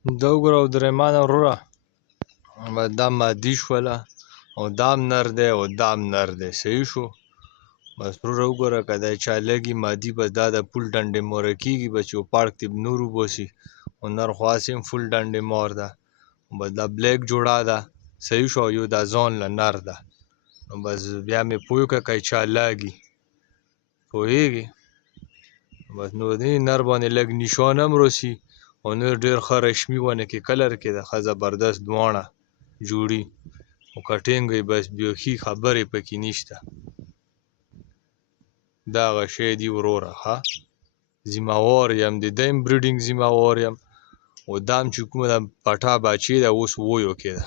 دا وګوره عبدالرحمن وروره دا مادي شوله او دام نر دی او دام نر دی صحیح شو بس وروره وګوره که دا چا لګي مادي بس دا د پول ډنډې موره کېږي بس یو پاړک تې نور وباسي او نر خو هسې هم فول ډنډې مور ده بس دا بلیک جوړه ده صحیح شو او یو دا ځان له نر ده نو بس بیا مې پوه کړه که چا لاګي پوهېږي بس نو دې نر باندې لږ نشان هم رسي او نور ډېر ښه رشمي باندې کې کلر کې ده ښه زبردست دواړه جوړي او کټینګ وي بس بیخي خبرې پکې نشته دغه شی دی وروره ښه ذمهوار یم د دیم بریډینګ ذمهوار یم او دا هم چې کومه ده پټا بچې ده اوس ویو کې ده